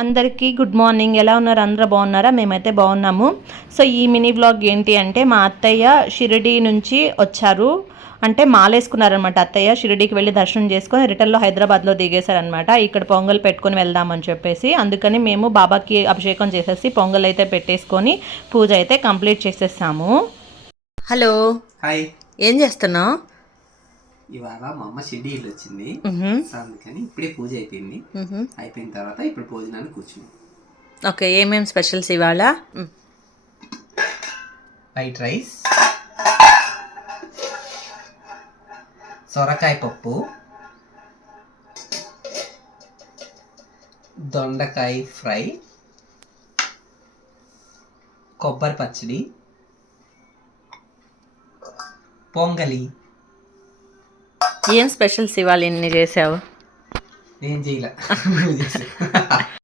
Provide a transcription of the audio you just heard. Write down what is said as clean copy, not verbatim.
అందరికీ good morning. ఎలా ఉన్నారు? అందరూ బాగున్నారా? మేమైతే బాగున్నాము. సో ఈ మినీ వ్లాగ్ ఏంటి అంటే, మా అత్తయ్య షిరిడి నుంచి వచ్చారు. అంటే మాలేసుకున్నారనమాట. అత్తయ్య షిరిడికి వెళ్ళి దర్శనం చేసుకొని రిటర్న్లో హైదరాబాద్లో దిగేశారనమాట. ఇక్కడ పొంగల్ పెట్టుకొని వెళ్దామని చెప్పేసి, అందుకని మేము బాబాకి అభిషేకం చేసేసి పొంగల్ అయితే పెట్టేసుకొని పూజ అయితే కంప్లీట్ చేసేసాము. Hello, hi. ఏం చేస్తున్నావు? ఇవాళ మా అమ్మ షెడ్యూల్ వచ్చింది, సో అందుకని ఇప్పుడే పూజ అయిపోయింది. అయిపోయిన తర్వాత ఇప్పుడు భోజనానికి కూర్చున్నాం. ఓకే, ఏమేమి స్పెషల్స్ ఇవాళ? వైట్ రైస్, సొరకాయ పప్పు, దొండకాయ ఫ్రై, కొబ్బరి పచ్చడి, పొంగలి. ఏం స్పెషల్స్ ఇవాళ ఎన్ని చేసావు? ఏం చేయలే.